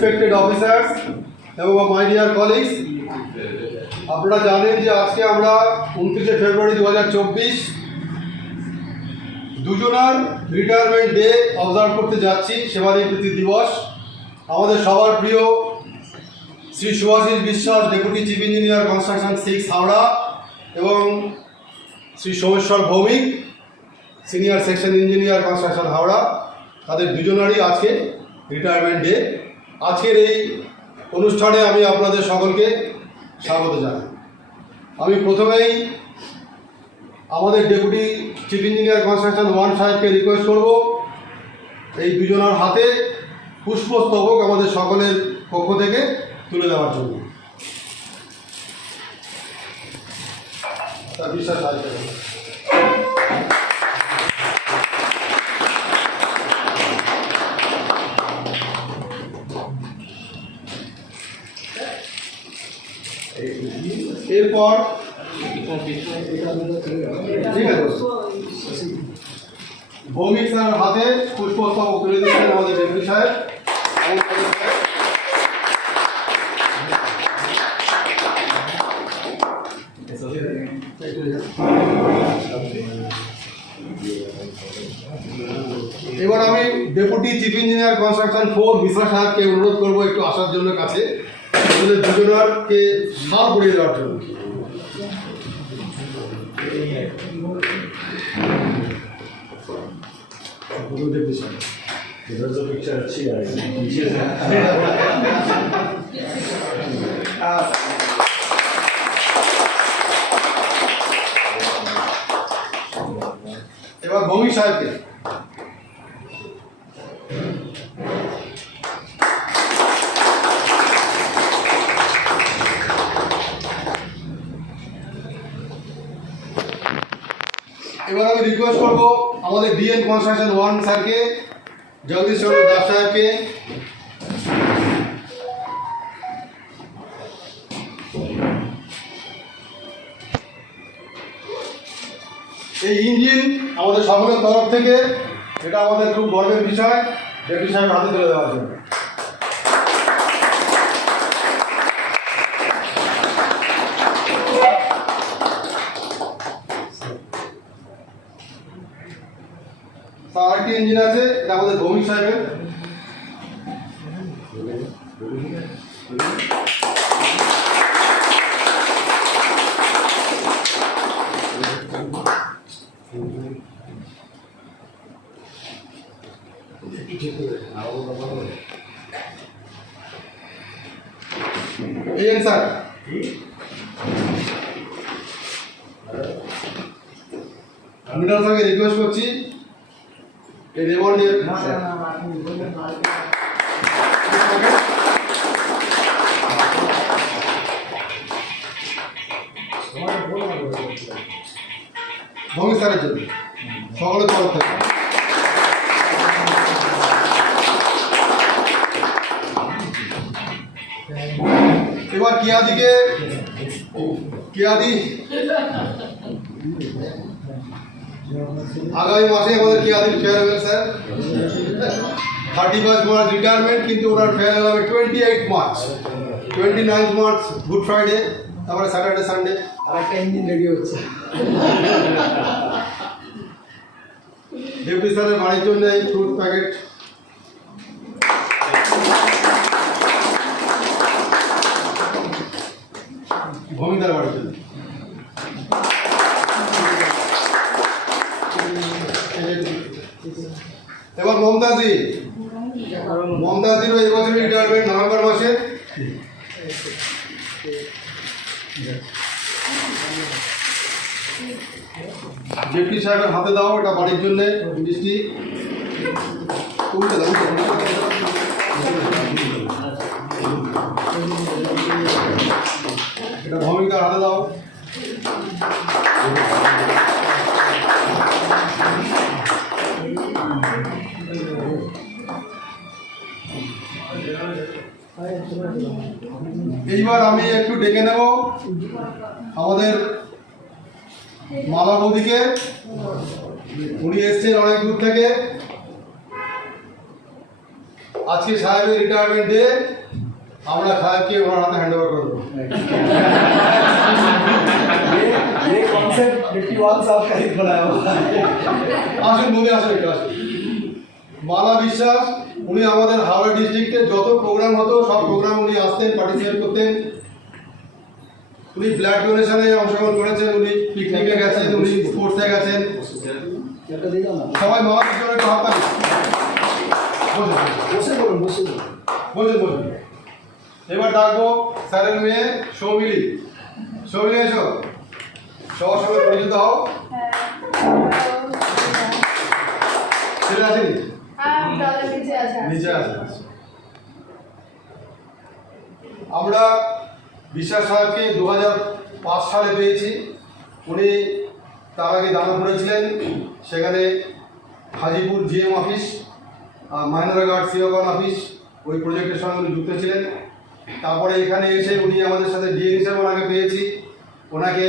Respected officers এবং my dear colleagues, আপনারা জানেন যে আজকে আমরা 29শে ফেব্রুয়ারি 2024 দুজনার রিটায়ারমেন্ট ডে অবজার্ভ করতে যাচ্ছি, সেবানিবৃত্তি দিবস। আমাদের সবার প্রিয় Shri Subhasis Biswas, deputy chief engineer construction 6 Howrah, এবং Shri Someswar Bhowmik, senior section engineer construction Howrah, তাদের দুজনারই আজকে রিটায়ারমেন্ট ডে। আজকের এই অনুষ্ঠানে আমি আপনাদের সকলকে স্বাগত জানাই। আমি প্রথমেই আমাদের ডেপুটি চিফ ইঞ্জিনিয়ার কনস্ট্রাকশন 1 সাহেবকে রিকোয়েস্ট করব এই দুজনার হাতে পুষ্পস্তবক আমাদের সকলের পক্ষ থেকে তুলে দেওয়ার জন্য। বিশ্বাস এরপর ঠিক আছে, ভৌমিক স্যার হাতে পুষ্পস্তবক তুলে দিচ্ছেন আমাদের ডেপুটি সাহেব। এবার আমি ডেপুটি চিফ ইঞ্জিনিয়ার কনস্ট্রাকশন 4 বিশা সাহেবকে অনুরোধ করবো একটু আসার জন্য কাছে, আমাদের দুজনারকে সার পড়িয়ে দেওয়ার জন্য। এবার ভৌমিক সাহেবকে এবার আমি রিকোয়েস্ট করবো আমাদের ডিএন কনস্ট্রাকশন 1 স্যারকে, জগদীশ চন্দ্র দাস সাহেবকে, এই ইঞ্জিন আমাদের সকলের তরফ থেকে, এটা আমাদের খুব গর্বের বিষয়, ডেপুটি সাহেব হাতে তুলে দেওয়ার জন্য। আরেকটি ইঞ্জিন আছে, এটা আমাদের ভৌমিক সাহেবের। স্যার মিডল স্যারকে রিকোয়েস্ট করছি এই রেবন্ডের ভৌমিক স্যারের জন্য সকলের তরফ থেকে। এবার কিয়াদিকে, কিয়াদি আগামী মাসে আমাদের কিয়াদির ফেয়ারওয়েল স্যার, 31 মার্চ রিটায়ারমেন্ট, কিন্তু ওনার ফেয়ারওয়েল হবে 28 মার্চ, 29 মার্চ গুড ফ্রাইডে, তারপরে স্যাটারডে সানডে। আর একটা ইঞ্জিন রেডি হচ্ছে ডেপুটি স্যারের বাড়ির জন্য এই ফ্রুট প্যাকেট। ভূমিদার বাড়ির জন্য এবার মমতাজি, মমতাজিরও এই বছর রিটায়ারমেন্ট নভেম্বর মাসে। ডেপুটি সাহেবের হাতে দাও, এটা বাড়ির জন্য মিষ্টি তুলতে দাও। এটা ভূমিকার হাতে দাও। এইবার আমি একটু ডেকে নেব আমাদের মালা বৌদিকে, উনি এসছেন অনেক দূর থেকে। আজকে সাহেবের রিটায়ারমেন্ট ডে, আমরা সাহেবকে ওনার হাতে হ্যান্ড ওভার করে দেবো। ये कॉन्सेप्ट 51 साल का ही बनाया हुआ है। আসুন বলে আসুন একটু আসুন। মালা বিশ্বাস, উনি আমাদের হাওড়া ডিস্ট্রিক্টে যত প্রোগ্রাম হতো সব প্রোগ্রাম উনি আসতেন, পার্টিসিপেট করতেন। উনি ব্লাড ডোনেশনে অংশগ্রহণ করেছেন, উনি পিকনিকে গেছেন, উনি স্পোর্টসে গেছেন। এটা দিয়ে দাও না। সবাই মালা বিশ্বাসের একটু হাত তালি। বসে বলুন, বসে বলুন। বলুন বলুন। এবার ডাকবো স্যারের মেয়ে সৌমিলি। সৌমিলি এসো, সবার সঙ্গে পরিচিত হও। ছেলে আসেনি? নিচে আছে। আমরা বিশ্বাস সাহেবকে 2005 সালে পেয়েছি। উনি তার আগে দানাপুরে ছিলেন, সেখানে হাজিপুর জিএম অফিস, মাহেন্দ্রঘাট সিওগন অফিস, ওই প্রজেক্টের সঙ্গে উনি যুক্ত ছিলেন। তারপরে এখানে এসে উনি আমাদের সাথে ডিএন হিসেবে ওনাকে পেয়েছি। ওনাকে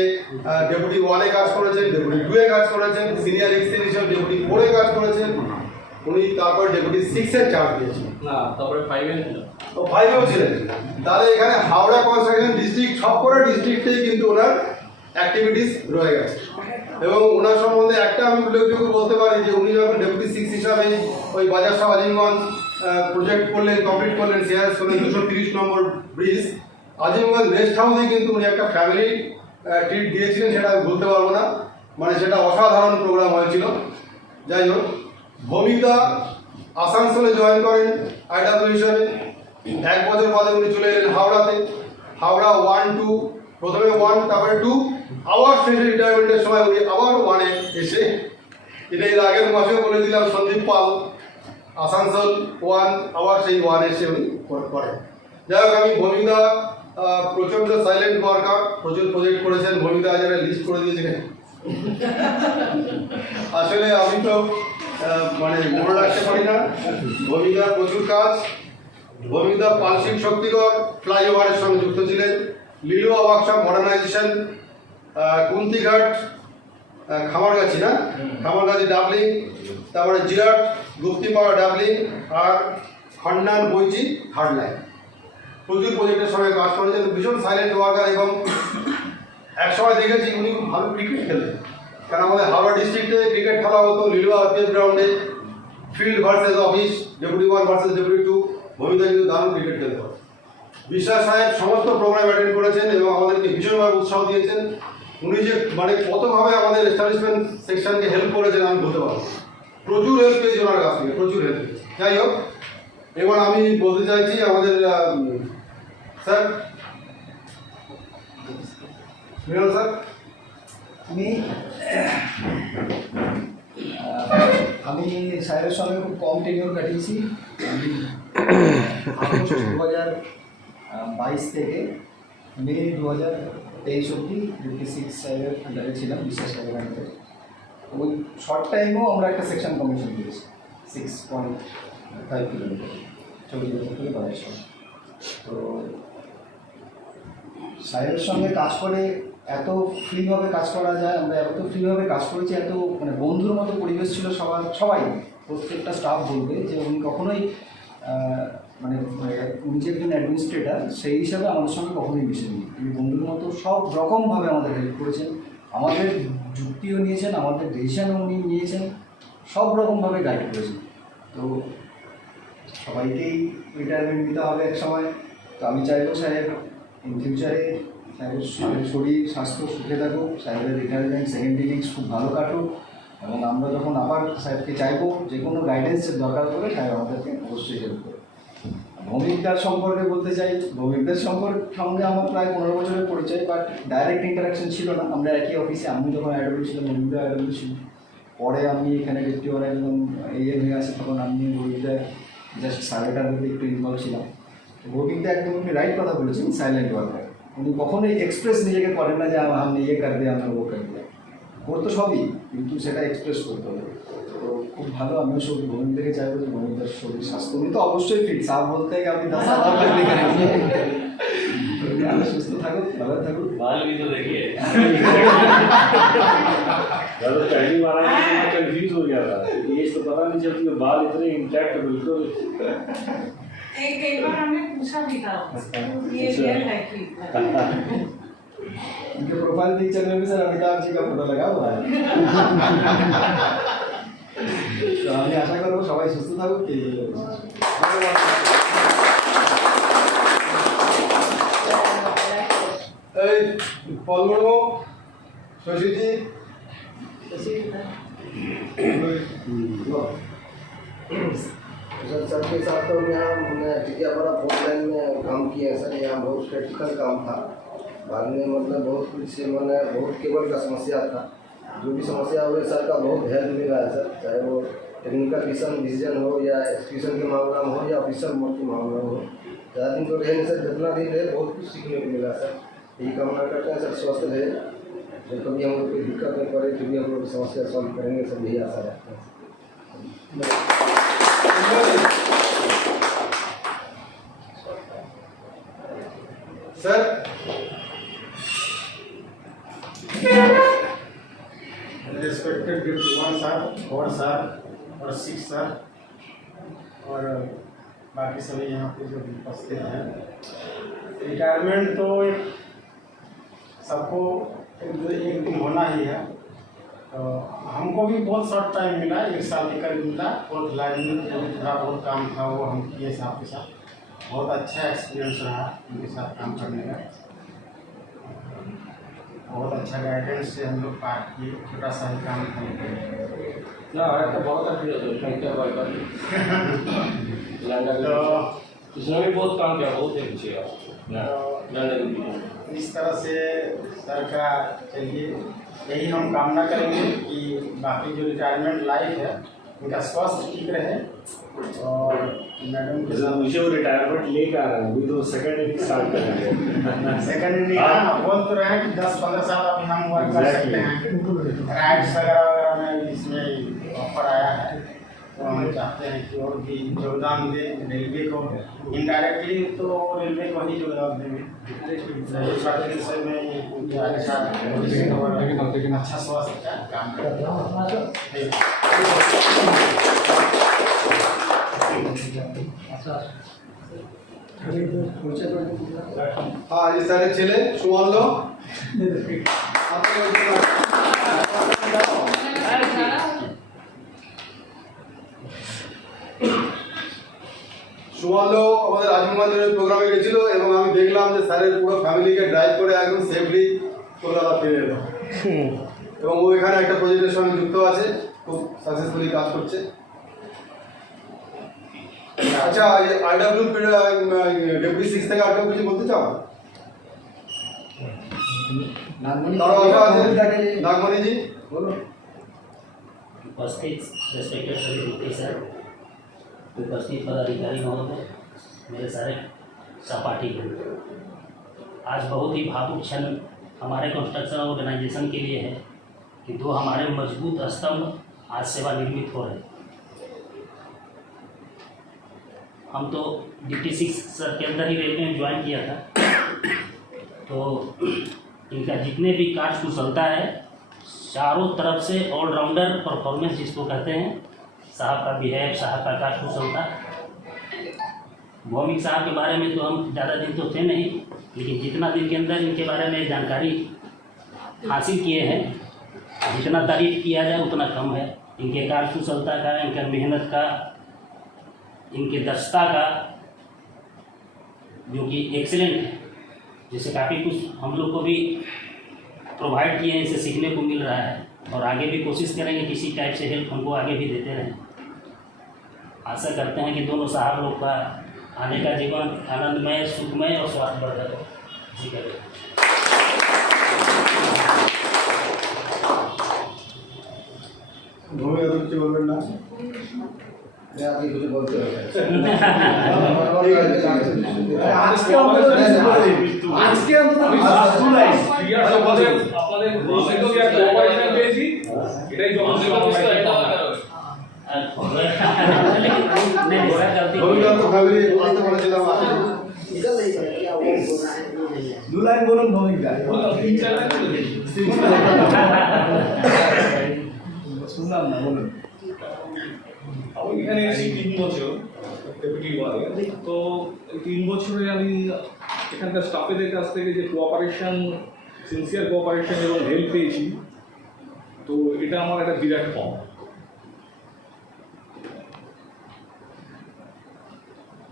ডেপুটি 1-এ কাজ করেছেন, ডেপুটি 2-এ কাজ করেছেন, সিনিয়র এক্সটেন হিসেবে ডেপুটি 4-এ কাজ করেছেন। উনি তারপর ডেপুটি 6-এর চার্জ পেয়েছেন। না, তারপরে 5-এ ছিল। ও 5-এও ছিলেন। তাহলে এখানে হাওড়া কনস্ট্রাকশন ডিস্ট্রিক্ট সবকটা ডিস্ট্রিক্টেই কিন্তু ওনার অ্যাক্টিভিটিস রয়ে গেছে। এবং ওনার সম্বন্ধে একটা আমি উল্লেখযোগ্য বলতে পারি যে উনি যখন ডেপুটি 6 হিসাবে ওই বাজার শাহ আজিমগঞ্জ প্রজেক্ট করলেন, কমপ্লিট করলেন, সিআরএস করলেন 230 নম্বর ব্রিজ, আজিমগঞ্জ রেস্ট হাউসে কিন্তু উনি একটা ফ্যামিলি ট্রিট দিয়েছিলেন, সেটা আমি বলতে পারবো না। মানে সেটা অসাধারণ প্রোগ্রাম হয়েছিল। যাই হোক, ভৌমিকদা আসানসোলে জয়েন করেন আইডাব্লিউ হিসাবে। 1 বছর বাদে উনি চলে এলেন হাওড়াতে। হাওড়া 1-2, প্রথমে 1, তারপরে 2, আবার শেষে রিটায়ারমেন্টের সময় উনি আবার 1-এ এসে, এটা এর আগের মাসেও বলে দিলাম, সন্দীপ পাল আসানসোল 1, আবার সেই 1 এসে উনি করেন। যাই হোক, আমি ভৌমিকদা প্রচণ্ড সাইলেন্ট ওয়ার্কার, প্রচুর প্রজেক্ট করেছেন। ভৌমিকদা আজ একটা লিস্ট করে দিয়েছিলেন। আসলে আমি তো মানে মনে রাখতে পারি না। ভৌমিকদার প্রচুর কাজ। ভৌমিকদা পালশিক শক্তিগড় ফ্লাইওভারের সঙ্গে যুক্ত ছিলেন, লিলুয়া ওয়ার্কশপ মডার্নাইজেশন, কুন্তিঘাট খামারগাছি, না খামারগাছি ডাবলিং, তারপরে জিরাট গুপ্তিপাড়া ডাবলিং, আর খন্ডান বইচি থার্ড লাইন। প্রচুর প্রজেক্টের সঙ্গে কাজ করেছেন, ভীষণ সাইলেন্ট ওয়ার্কার। এবং একসময় দেখেছি উনি খুব ভালো ক্রিকেট খেলতেন, কারণ আমাদের হাওড়া ডিস্ট্রিক্টে ক্রিকেট খেলা হতো লিলুয়া আরপিএফ গ্রাউন্ডে, field versus office, deputy 1 versus deputy 2। ভূমিকা কিন্তু দারুণ ক্রিকেট খেলতে হবে। বিশ্বাস সাহেব সমস্ত প্রোগ্রাম অ্যাটেন্ড করেছেন এবং আমাদেরকে ভীষণভাবে উৎসাহ দিয়েছেন। উনি যে মানে কতভাবে আমাদের এস্টাবলিশমেন্ট সেকশনকে হেল্প করেছেন আমি বলতে পারবো। প্রচুর হেল্প পেয়েছি ওনার কাছ থেকে, প্রচুর হেল্প পেয়েছি। যাই হোক, এবার আমি বলতে চাইছি আমাদের স্যার মিনল স্যার। আমি সাহেবের সঙ্গে খুব কম টেনিওর কাটিয়েছি। আমি 2022 থেকে মে 2023 অবধি ডেপুটি 6 সাহেবের আন্ডারে ছিলাম, বিশ্বাস সাহেবের আন্ডারে। ওই শর্ট টাইমেও আমরা একটা সেকশন কমিশন করেছি 6.5 কিলোমিটার, 14 থেকে 22। তো সাহেবের সঙ্গে কাজ করে এত ফ্রিভাবে কাজ করা যায়, আমরা এত ফ্রিভাবে কাজ করেছি, এত মানে বন্ধুর মতো পরিবেশ ছিল সবাই। প্রত্যেকটা স্টাফ বলবে যে উনি কখনোই মানে উনি যে একজন অ্যাডমিনিস্ট্রেটর সেই হিসাবে আমাদের সঙ্গে কখনোই মিশেননি। উনি বন্ধুর মতো সব রকমভাবে আমাদের হেল্প করেছেন, আমাদের যুক্তিও নিয়েছেন, আমাদের ডিসিশনও উনি নিয়েছেন, সব রকমভাবে গাইড করেছেন। তো সবাইকেই রিটায়ারমেন্ট দিতে হবে এক সময়। তো আমি চাইবো সাহেব ইন ফিউচারে সাহেবের শরীর স্বাস্থ্য সুখে থাকুক, সাহেবের রিটায়ারমেন্ট সেকেন্ড ইনিংস খুব ভালো কাটুক, এবং আমরা যখন আবার সাহেবকে চাইবো যে কোনো গাইডেন্সের দরকার পড়ে সাহেব আমাদেরকে অবশ্যই হেল্প করবে। ভৌমিকদার সম্পর্কে বলতে চাই, ভৌমিকদার সঙ্গে আমার প্রায় 15 বছরের পরিচয়, বাট ডাইরেক্ট ইন্টারাকশন ছিল না। আমরা একই অফিসে, আমি যখন অ্যাডমিন ছিলাম ভৌমিকদা অ্যাডমিন ছিল, পরে আমি এখানে ডেপুটি ওয়ার একদম এএম হয়ে আসি, তখন আমি ভৌমিকদা জাস্ট সার্ভেটার মধ্যে একটু ইনভলভ ছিলাম। ভৌমিকদা একদম আপনি রাইট কথা বলেছেন, সাইলেন্ট ওয়ার্কার। উনি কখনোই এক্সপ্রেস নিজেকে করেন না যে আমি ইয়ে কর দিয়ে আমরা ও কর দিয়ে, করতো সবই, কিন্তু সেটা এক্সপ্রেস করতে হবে। তো খুব ভালো, আমিও সব ভৌমিকদাকে চাইবো যে ভৌমিকদার শরীর স্বাস্থ্য, উনি তো অবশ্যই ফিট, সাফ বলতে আপনি 10 সাল আমি সুস্থ থাকুক, ভালো থাকুক। बाल भी तो देखिए। पहली बार कंफ्यूज हो गया था, ये तो पता नहीं चलती है, बाल इतने इंटैक्ट बिल्कुल। एक बार हमने पूछा भी था ये रियल है कि उनके प्रोफाइल पिक्चर में भी सर अमिताभ जी का फोटो लगा हुआ है। तो আমি আশা করবো সবাই সুস্থ থাকুক। এই পলমর্ম শশীজি सर सर के साथ तो यहाँ हमने टिकियापाड़ा फोर्थ लाइन में काम किया है सर। यहाँ बहुत क्रिटिकल काम था। बाद में मतलब बहुत कुछ मैंने बहुत केबल का समस्या था। जो भी समस्या हो रही सर का बहुत हेल्प मिला है सर, चाहे वो टेक्निकल डिसीजन हो या एक्सक्यूशन के मामला में हो या ऑफिसर मोड के मामला में हो। ज़्यादा दिन तो रहे नहीं सर, जितना दिन रहे बहुत कुछ सीखने को मिला सर। यही कामना करते हैं सर स्वस्थ रहे, जब कभी हम लोग कोई दिक्कत नहीं पड़े तो भी हम लोग समस्या सॉल्व करेंगे सर, यही आशा रखते हैं। Sir respected deputy 1 sir, 4 sir और 6 सर और बाकी सभी यहाँ पे जो उपस्थित हैं। रिटायरमेंट तो सबको एक दिन होना ही है। तो हमको भी बहुत शॉर्ट टाइम मिला, 1 साल के करीब मिला। फोर्थ लाइन में थोड़ा बहुत काम था वो हम किए साहब के साथ। बहुत अच्छा एक्सपीरियंस रहा उनके साथ काम करने का। बहुत अच्छा गाइडेंस से हम लोग पार किए, छोटा सा ही काम था। ना একটা বড় চাকরি আছে সংখ্যা কয়টা तो इसने भी बहुत काम किया, बहुत अच्छे है ना लंदन की। इस तरह से सर का चलिए यही हम कामना करेंगे कि बाकी जो रिटायरमेंट लाइफ है उनका स्वास्थ्य ठीक रहे। और मैडम के जैसे मुझे वो रिटायरमेंट लेकर आ रहा है, अभी तो सेकंड ईयर स्टार्ट करेंगे। सेकंड बोल तो रहे हैं कि 10-15 साल अभी हम वर्क कर सकते हैं। राइट्स वगैरह में इसमें ऑफर आया है, तो हम चाहते हैं कि और भी योगदान दें रेलवे को। इनडायरेक्टली तो रेलवे को ही योगदान देंगे। इस विषय में अच्छा स्वास्थ्य का काम करते हैं। হ্যাঁ এই স্যারের ছেলে সুমাল্য সুমাল্য আমাদের রাজীব মন্দিরের প্রোগ্রামে গেছিল এবং আমি দেখলাম যে স্যারের পুরো ফ্যামিলিকে ড্রাইভ করে একদম সেফলি কলকাতা ফিরে এলো এবং ও এখানে একটা প্রজেক্টের সঙ্গে যুক্ত আছে, খুব সাকসেসফুলি কাজ করছে। আচ্ছা আইডব্লিউ ডেপুটি 6 থেকে আর কেউ কিছু বলতে চাও? তারও আশা আছে নাগমণিজি বলো। उपस्थित रेस्पेक्टेड सभी डिप्टी सर, उपस्थित पदाधिकारी महोदय, मेरे सारे सहपाठी हैं। आज बहुत ही भावुक क्षण हमारे कंस्ट्रक्शन ऑर्गेनाइजेशन के लिए है कि 2 हमारे मजबूत स्तंभ आज सेवानिवृत्त हो रहे हैं। हम तो डिप्टी 6 सर के अंदर ही रेलवे में ज्वाइन किया था, तो इनका जितने भी कार्य कुशलता है चारों तरफ से ऑलराउंडर परफॉर्मेंस जिसको कहते हैं, साहब का बिहेव, साहब का कार्य कुशलता। भौमिक साहब के बारे में तो हम ज़्यादा दिन तो थे नहीं, लेकिन जितना दिन के अंदर इनके बारे में जानकारी हासिल किए हैं, जितना तारीफ किया जाए उतना कम है। इनके कार्य कुशलता का, इनका मेहनत का, इनके दक्षता का जो कि एक्सीलेंट है, जिससे काफ़ी कुछ हम लोग को भी प्रोवाइड किए हैं, इसे सीखने को मिल रहा है और आगे भी कोशिश करेंगे किसी टाइप से हेल्प हमको आगे भी देते रहें। आशा करते हैं कि दोनों साहब लोग का आने का जीवन आनंदमय, सुखमय और स्वास्थ्यवर्धक हो। जी करें। ভূমি কিছু বলবেন না? मैं अभी कुछ बोलते हैं আজকে আমাদের আপনাদের বলতে কি একটা অপারেশন পেয়েছি, এটাই জনসেবা नहीं सर गलती ভূমিকা তো ফ্যামিলি বলতে বলেছিলাম আসলে इधर नहीं सर क्या वो बोलना है 2 লাইন বলুন ভৌমিক দা। 3-4 লাখ শুনলাম না, বলুন। আমি এখানে এসেছি 3 বছর ডেপুটি ওয়ার্ডে। তো এই 3 বছরে আমি এখানকার স্টাফেদের কাছ থেকে যে কোঅপারেশন, সিনসিয়ার কোঅপারেশন এবং হেল্প পেয়েছি, তো এটা আমার একটা বিরাট পাওয়া।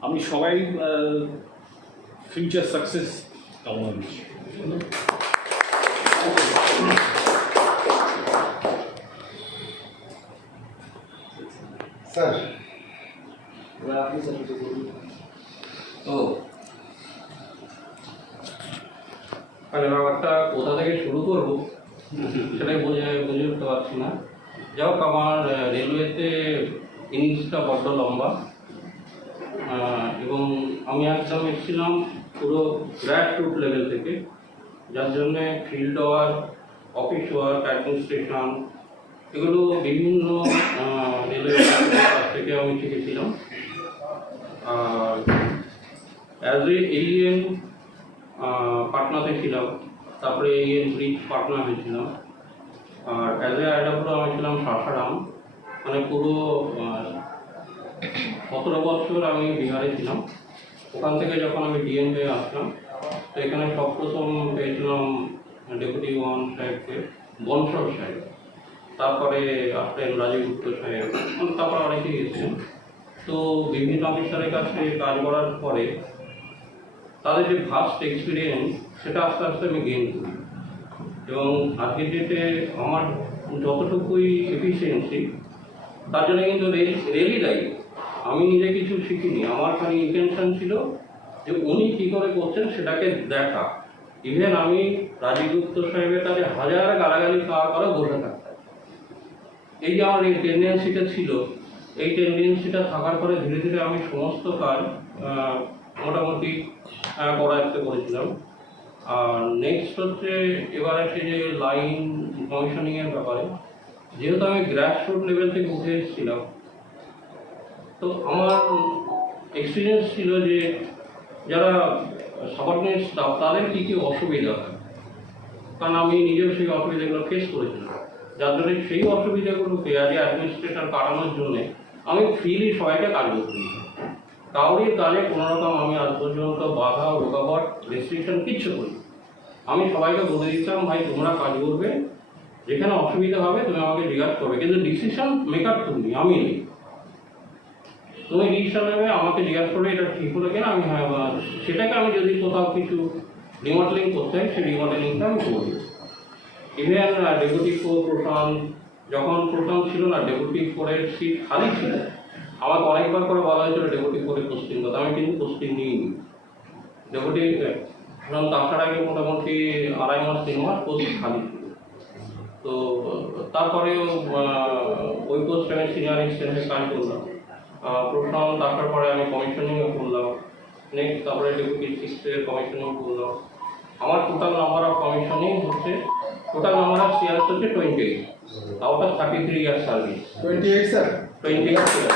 আমি সবাই ফিউচার সাকসেস কামনা করছি। স্যার তো মানে ব্যাপারটা কোথা থেকে শুরু করবো সেটাই বুঝে উঠতে পারছি না। যাই হোক, আমার রেলওয়েতে ইনিংসটা বড্ড লম্বা, এবং আমি একদম এসেছিলাম পুরো গ্র্যাসরুট লেভেল থেকে, যার জন্যে field work, office work, administration এগুলো বিভিন্ন রেলওয়ে কাছ থেকে আমি শিখেছিলাম। আর অ্যাজ এএন পাটনাতে ছিলাম, তারপরে এএন ব্রিজ পাটনা হয়েছিলাম। আর অ্যাজ আইডাব্লিউ আমি ছিলাম সাসারাম, মানে পুরো 17 বছর আমি বিহারে ছিলাম। ওখান থেকে যখন আমি ডিএম হয়ে আসলাম, তো এখানে সবপ্রথম পেয়েছিলাম ডেপুটি ওয়ান সাহেবকে, বনসর সাহেব, তারপরে আসলেন রাজীব গুপ্ত সাহেব, তারপরে অনেকেই এসেছেন। তো বিভিন্ন অফিসারের কাছে কাজ করার পরে তাদের যে ভাস্ট এক্সপিরিয়েন্স, সেটা আস্তে আস্তে আমি গেইন করি। এবং আজকের ডেটে আমার যতটুকুই এফিসিয়েন্সি, তার জন্য কিন্তু রেলই দায়ী। আমি নিজে কিছু শিখিনি, আমার খালি ইন্টেনশন ছিল যে উনি কী করে করছেন সেটাকে দেখা। ইভেন আমি রাজীব গুপ্ত সাহেবের কাছে হাজার গালাগালি খাওয়ার পরে বসে থাকতাম। এই যে আমার এই টেন্ডেন্সিটা ছিল, এই টেন্ডেন্সিটা থাকার পরে ধীরে ধীরে আমি সমস্ত কাজ মোটামুটি করা একটা করেছিলাম। আর নেক্সট হচ্ছে এবার আছে যে লাইন কমিশনিংয়ের ব্যাপারে, যেহেতু আমি গ্রাসরুট লেভেল থেকে উঠে এসেছিলাম, তো আমার এক্সপিরিয়েন্স ছিল যে যারা সাবঅর্ডিনেট স্টাফ তাদের কী কী অসুবিধা হয়, কারণ আমি নিজেও সেই অসুবিধাগুলো ফেস করেছিলাম। যার জন্য সেই অসুবিধাগুলোকে আজ অ্যাডমিনিস্ট্রেটর কাটানোর জন্যে আমি ফ্রিলি সবাইকে কাজ করতে দিই। কাউরির কাজে কোনোরকম আমি আজ পর্যন্ত বাধা, রোকাবট, রেস্ট্রিকশন কিচ্ছু করি। আমি সবাইকে বলে দিতাম, ভাই তোমরা কাজ করবে, যেখানে অসুবিধা হবে তুমি আমাকে জিজ্ঞাসা করবে, কিন্তু ডিসিশন মেকার তুমি, আমি নেই। তুমি ডিসিশন নেবে, আমাকে জিজ্ঞাসা করবে এটা ঠিক হলো কিনা, আমি হ্যাঁ, সেটাকে আমি যদি কোথাও কিছু রিমডেলিং করতে হয় সেই রিমডেলিংটা আমি করি। ইভেন ডেপুটি ফোর প্রশান, যখন প্রশান ছিল না, ডেপুটি ফোরের সিট খালি ছিল, আমাকে অনেকবার করে বলা হয়েছিল ডেপুটি ফোরে পোস্টিং কথা, আমি কিন্তু পোস্টিং নিইনি। ডেপুটি প্রশান আসার আগে মোটামুটি 2.5 মাস 3 মাস পোস্ট খালি ছিল। তো তারপরেও ওই পোস্টে আমি সিনিয়র এক্সটেন্ডে কাজ করলাম। প্রশান আসার পরে আমি কমিশনিংও করলাম, নেক্সট তারপরে ডেপুটি 6 কমিশনিং করলাম। আমার টোটাল নাম্বার অফ কমিশনিং হচ্ছে, টোটাল নাম্বার অফ সিয়ার্স হচ্ছে 28, out of 33 year service. 28 sir, 28 year.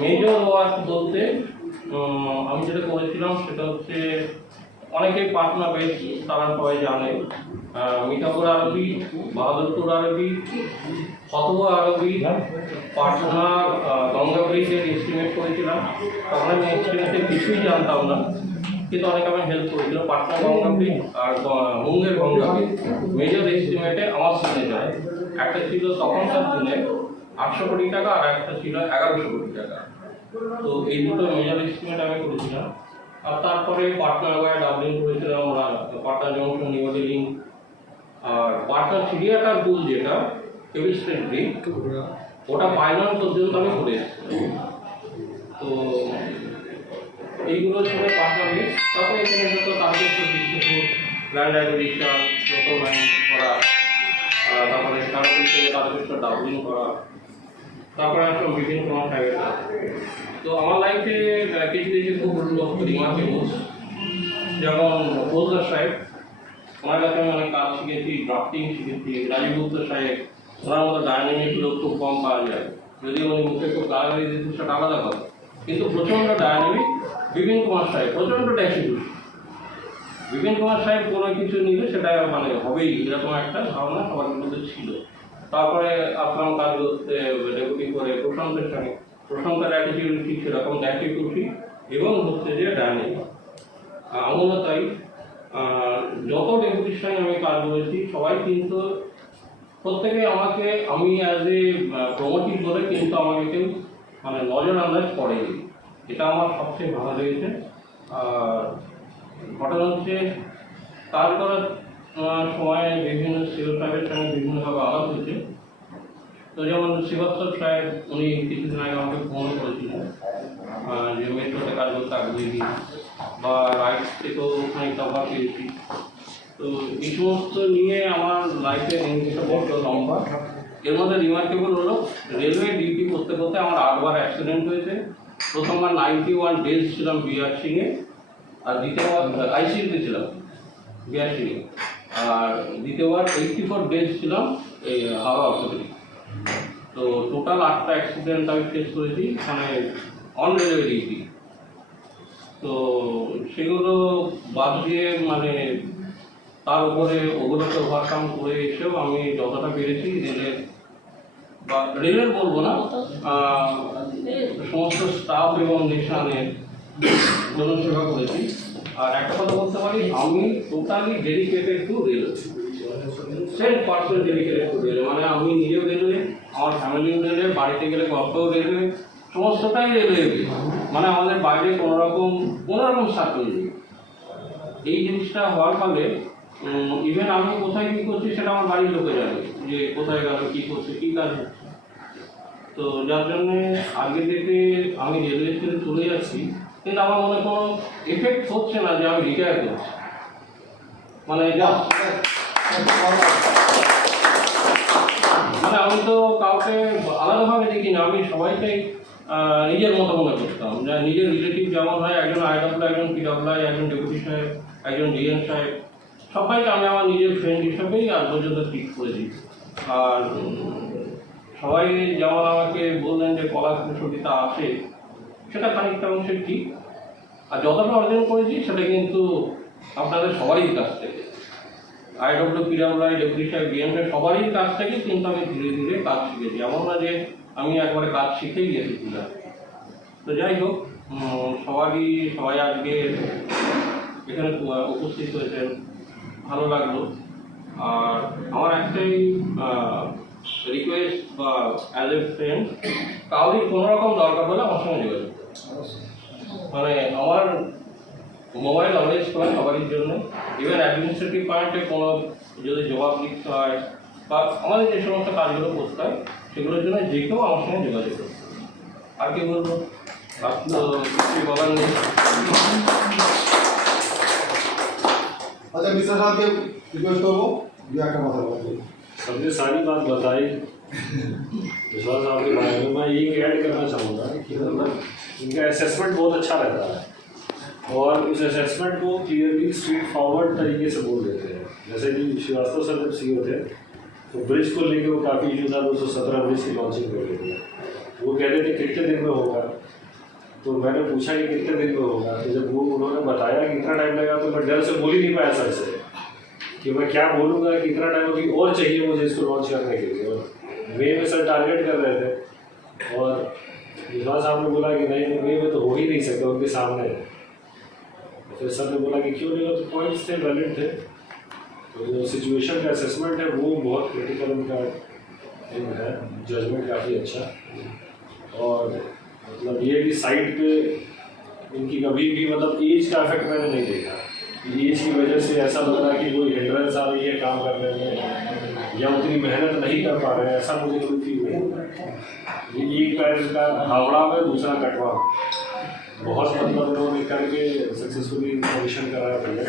Major work বলতে আমি যেটা করেছিলাম সেটা হচ্ছে, অনেকেই পাটনা বেশ তারা সবাই জানে, মিঠাপুর আরবি, বাহাদুরপুর আরবি, ফতোয়া আরবি, পাটনা গঙ্গা ব্রিজের এস্টিমেট করেছিলাম। তখন আমি এস্টিমেটে কিছুই জানতাম না, কিন্তু অনেক আমি হেল্প করেছিল। পাটনা গঙ্গা ব্রিজ আর মুঙ্গের গঙ্গা ব্রিজ মেজর এস্টিমেটে আমার সিগনেচার, একটা ছিল তখনকার দিনে 800 কোটি টাকা, আর একটা ছিল 1100 কোটি টাকা। তো এই দুটো মেজর এস্টিমেট আমি করেছিলাম। আর তারপরে পাটনা গয়া ডাবলিং করেছিলাম আমরা, পাটনা জংশন নিউ দিল্লি। আর পাটনা চিড়িয়াটার পুল যেটা কেবল স্ট্রিট ব্রিজ, ওটা ফাইনাল পর্যন্ত আমি করে এসেছিলাম। তো এইগুলো ছিল পাটনা ব্রিজ। তারপরে এখানে যত তারকেশ্বর বিষ্ণুপুর ল্যান্ড অ্যাকুইজিশন, নতুন লাইন করা, তারপরে তারকেশ্বর ডাবলিং করা, তারপরে আসলে বিভিন্ন কোনো প্রাইভেট। তো আমার লাইফে কিছু কিছু খুব রিমার্কেবল, যেমন ফৌজদার সাহেব, ওনার কাছে আমি অনেক কাজ শিখেছি, ড্রাফটিং শিখেছি। রাজীব গুপ্ত সাহেব, ওনার মতো ডায়নামিক লোক খুব কম পাওয়া যায়, যদি উনি মুখে খুব গালাগালি দিতে সেটা আলাদা কথা, কিন্তু প্রচণ্ড ডায়নামিক। বিপিন কুমার সাহেব প্রচণ্ড ট্যাক্সিবুল। বিপিন কুমার সাহেব কোনো কিছু নিলে সেটা মানে হবেই, এরকম একটা ধারণা সবার মধ্যে ছিল। তারপরে আসলাম কাজ করতে ডেপুটি করে প্রশান্তের সঙ্গে। প্রশান্তের অ্যাটিটিউড ঠিক সেরকম দেখে খুশি এবং হচ্ছে যে ডাইনিং আমিও তাই। যত ডেপুটির সঙ্গে আমি কাজ করেছি সবাই কিন্তু প্রত্যেকে আমাকে, আমি অ্যাজ এ প্রমোটিভ বলে কিন্তু আমাকে কেউ মানে নজর আন্দাজ করেনি, এটা আমার সবচেয়ে ভালো লেগেছে। আর ঘটনা হচ্ছে কাজ করার সময় বিভিন্ন সিভিল সাহেবের সঙ্গে বিভিন্নভাবে আলাপ হয়েছে। তো যেমন শ্রীবাস্তব সাহেব উনি কিছুদিন আগে আমাকে ফোন করেছিলেন যে মেট্রোতে কাজ করতে আগ্রহী দিই বা রাইট থেকেও খানিকটা অভাব পেয়েছি। তো এই সমস্ত নিয়ে আমার লাইফে একটা বড় লম্বা। এর মধ্যে রিমার্কেবল হলো রেলওয়ে ডিউটি করতে করতে আমার 8 বার অ্যাক্সিডেন্ট হয়েছে। প্রথমবার 91 ডেজ ছিলাম বিআর সিংয়ে, আর দ্বিতীয়বার আইসিইউতে ছিলাম বিআর সিংয়ে, আর দ্বিতীয়বার 84 ডেজ ছিলাম এই হাওড়া অথরিটি। তো টোটাল 8টা অ্যাক্সিডেন্ট আমি ফেস করেছি মানে অন রেলওয়ে ডিউটি। তো সেগুলো বাদ দিয়ে মানে তার উপরে ওগুলোকে ওভারকাম করে এসেও আমি যতটা পেরেছি রেলের বলবো না, সমস্ত স্টাফ এবং নেশনের জনসেবা করেছি। আর একটা কথা বলতে পারি, আমি totally dedicated to railway, 10% dedicated to railway. মানে আমি নিজেও রেলওয়ে, আমার ফ্যামিলিও রেলওয়ে, বাড়িতে গেলে গল্পও রেলওয়ে, সমস্তটাই রেলওয়ে। মানে আমাদের বাইরে কোনো রকম সার্কেল নেই। এই জিনিসটা হওয়ার ফলে ইভেন আমি কোথায় কী করছি সেটা আমার বাড়ির লোকে জানে, যে কোথায় গেল, কী করছে, কী কাজ হচ্ছে। তো যার জন্যে আগে থেকে আমি রেলওয়ে ছেড়ে চলে যাচ্ছি, কিন্তু আমার মনে কোনো এফেক্ট হচ্ছে না যে আমি রিটায়ার করছি। মানে আমি তো কাউকে আলাদাভাবে দেখি না, আমি সবাইকে নিজের মতো মনে করতাম। নিজের রিলেটিভ যেমন হয়, একজন আইডব্লিউ, একজন পিডব্লিউ, একজন ডেপুটি সাহেব, একজন ডিএন সাহেব, সবাইকে আমি আমার নিজের ফ্রেন্ড হিসাবেই আজ পর্যন্ত ট্রিট করেছি। আর সবাই যেমন আমাকে বললেন যে কলা কুশলীতা আছে, সেটা খানিকটা অংশে ঠিক। আর যতটা অর্জন করেছি সেটা কিন্তু আপনাদের সবারই কাছ থেকে, আইডব্লিউ, পিডব্লিউ, ডেপুটি সাহেব, ডিএন সাহেব সবারই কাছ থেকে কিন্তু আমি ধীরে ধীরে কাজ শিখেছি। এমন না যে আমি একবারে কাজ শিখেই গেছিলাম। তো যাই হোক, সবাই আজকে এখানে উপস্থিত হয়েছেন, ভালো লাগলো। আর আমার একটাই রিকোয়েস্ট বা অ্যাজ এ ফ্রেন্ড, কাউরি কোনো রকম দরকার হলে আমার সঙ্গে যোগাযোগ করুন। মানে আমার মোবাইল অলওয়েজ খোলা সবারই জন্য। ইভেন অ্যাডমিনিস্ট্রেটিভ পয়েন্টে কোনো যদি জবাব লিখতে হয় বা আমাদের যে সমস্ত কাজগুলো করতে হয় সেগুলোর জন্য যে কেউ আমার সঙ্গে যোগাযোগ করতে। আর কি বলবো, আর তো কিছু বলার নেই। अच्छा मिश्रा साहब के रिक्वेस्ट करबो दो একটা কথা বলবো। सबने सारी बात बताई विश्वास साहब के बारे में। मैं ये ऐड करना चाहूँगा कि मतलब इनका असेसमेंट बहुत अच्छा रहता है और उस असेसमेंट को क्लियरली स्ट्रेट फॉरवर्ड तरीके से बोल देते हैं। जैसे कि श्रीवास्तव सर जब सीईओ थे तो ब्रिज को लेकर वो काफ़ी इशू था, 217 ब्रिज की लॉन्चिंग कर रहे थे। वो कहते थे कितने दिन में होगा, तो मैंने पूछा कि कितने दिन में होगा। तो जब वो उन्होंने बताया कि इतना टाइम लगा तो मैं डर से बोल ही नहीं पाया सर से कि मैं क्या बोलूँगा कि इतना टाइम अभी और चाहिए मुझे इसको लॉन्च करने के लिए। मे में सर टारगेट कर रहे थे और विश्वास साहब ने बोला कि नहीं मे में तो हो ही नहीं सकता उनके सामने। फिर सर ने बोला कि क्यों नहीं हो, तो पॉइंट्स थे, वैलिड थे। तो जो सिचुएशन का असेसमेंट है वो बहुत क्रिटिकल उनका है, जजमेंट काफ़ी अच्छा। और मतलब ये भी साइड पे इनकी कभी भी मतलब एज का इफेक्ट मैंने नहीं देखा। एज की वजह से ऐसा लग रहा है कि कोई हिंड्रेंस आ रही है काम करने में या उतनी मेहनत नहीं कर पा रहे हैं, ऐसा मुझे कोई फील नहीं होता। ये एक पैर का हावड़ा में, दूसरा कटवा में, बहुत मतलब उन्होंने करके सक्सेसफुली कमीशन कराया पहले।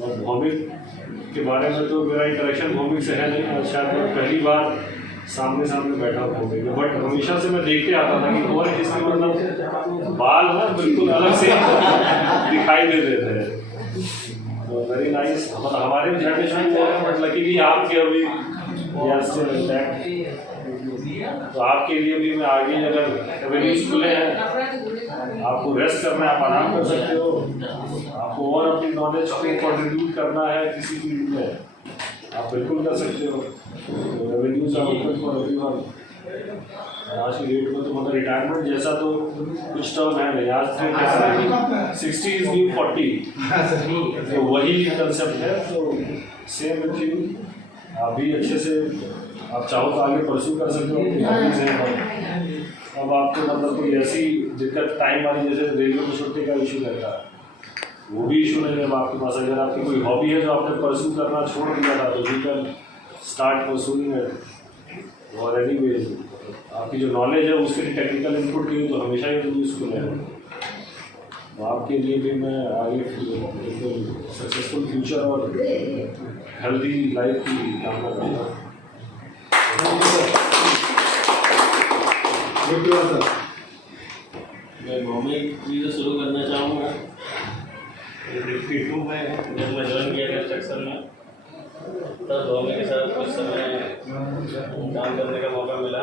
और भौमिक के बारे में तो मेरा इंटरेक्शन भौमिक से है नहीं, और शायद मैं पहली बार सामने बैठा भौमिक, बट हमेशा से मैं देखते आता था कि कौन किसके मतलब बाल ना बिल्कुल अलग से दिखाई दे देते हैं। तो वेरी नाइस। मतलब हमारे भी जनरेशन में है, बट लकीली आपके अभी तो आपके लिए भी मैं आगे अगर एवेन्यूज खुले हैं, आपको रेस्ट करना है, आप आराम कर सकते हो, आपको और अपनी नॉलेज को कंट्रीब्यूट करना है किसी फील्ड में, आप बिल्कुल कर सकते हो। Revenues are open for everyone. आज की डेट में तो मतलब रिटायरमेंट जैसा तो कुछ टर्म है नहीं। आज 60 इज न्यू 40, तो वही कंसेप्ट है। तो सेम विथ यू, आप भी अच्छे से आप चाहो तो आगे परस्यू कर सकते हो अपनी हॉबीज हैं। अब आपको मतलब कोई ऐसी दिक्कत टाइम वाली जैसे रेलवे में छुट्टी का इशू रहता है, वो भी इशू नहीं है अब आपके पास। अगर आपकी कोई हॉबी है जो आपने परस्यू करना छोड़ दिया था, तो you can start pursuing it. और एनीवेज आपकी जो नॉलेज है उसके लिए टेक्निकल इनपुट के लिए तो हमेशा ही यूजफुल है। तो आपके लिए भी मैं आगे सक्सेसफुल फ्यूचर और हेल्दी लाइफ की कामना करता हूँ। मैं भौमिक जी से शुरू करना चाहूँगा। 52 में जब मैं ज्वाइन किया कंस्ट्रक्शन में, तब भौमिक के साथ कुछ समय काम करने का मौका मिला।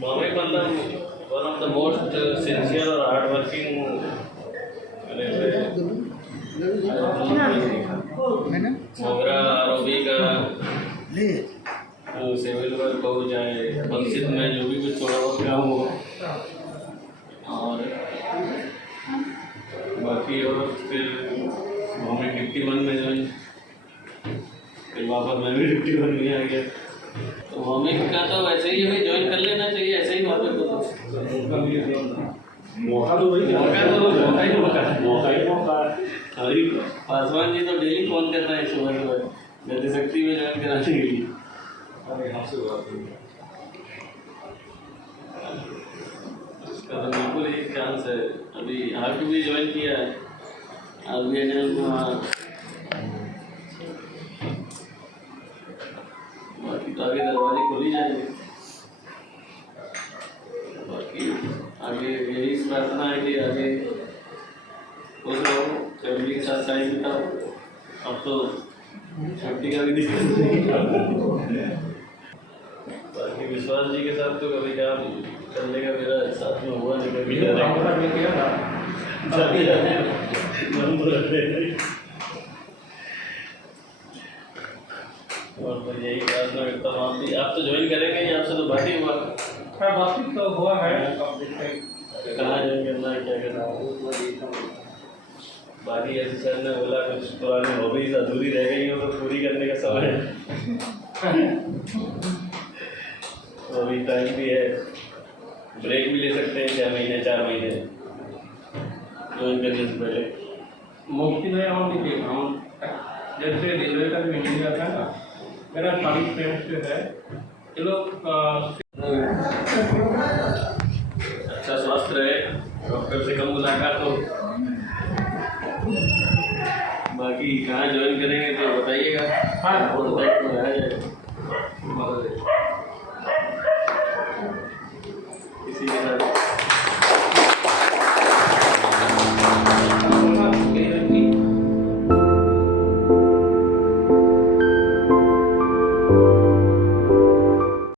भौमिक मतलब one of the most sincere और हार्ड वर्किंग मोगरा आरोपी का सिविल वर्क हो जाए, बंसित में जो भी कुछ थोड़ा बहुत काम हो, और बाकी और फिर हमें 51 में ज्वाइन, फिर वापस मैं भी 51 में आ गया। तो हमें का तो वैसे ही हमें ज्वाइन कर लेना चाहिए, ऐसे ही वापस मौका तो वही मौका है। अरे पासवान जी तो डेली फोन कर रहे हैं सुबह गति शक्ति में ज्वाइन कराने के लिए। उसका तो बिल्कुल ही चांस है। अभी आप भी ज्वाइन किया है, आप भी बाकी तो आगे दरवाजे खुल ही जाएंगे। बाकी आगे यही प्रार्थना है कि आगे खुश रहो, फैमिली के साथ टाइम बिताओ। अब तो छुट्टी का भी दिक्कत नहीं। बाकी विश्वास जी के साथ तो कभी काम करने का मेरा साथ में हुआ नहीं, कभी और फिर यही प्रार्थना करता हूँ आप तो ज्वाइन करेंगे ही, आपसे तो बात ही हुआ। हाँ, बातचीत तो हुआ है, कहाँ ज्वाइन करना है, क्या करना है। बाकी ऐसे सर ने बोला कुछ पुरानी हॉबीज अधूरी रह गई हो तो पूरी करने का समय है। तो अभी टाइम भी है, ब्रेक भी ले सकते हैं 6 महीने 4 महीने ज्वाइन करने से पहले। मुफ्ती में हम जैसे रेलवे का जो इंजीनियर है ना, मेरा सारी फ्रेंड्स जो है ये लोग अच्छा स्वास्थ्य रहे, डॉक्टर से कम मुलाकात हो। बाकी कहाँ ज्वाइन करेंगे तो बताइएगा। हाँ, वो तो आ जाएगा। किसी के साथ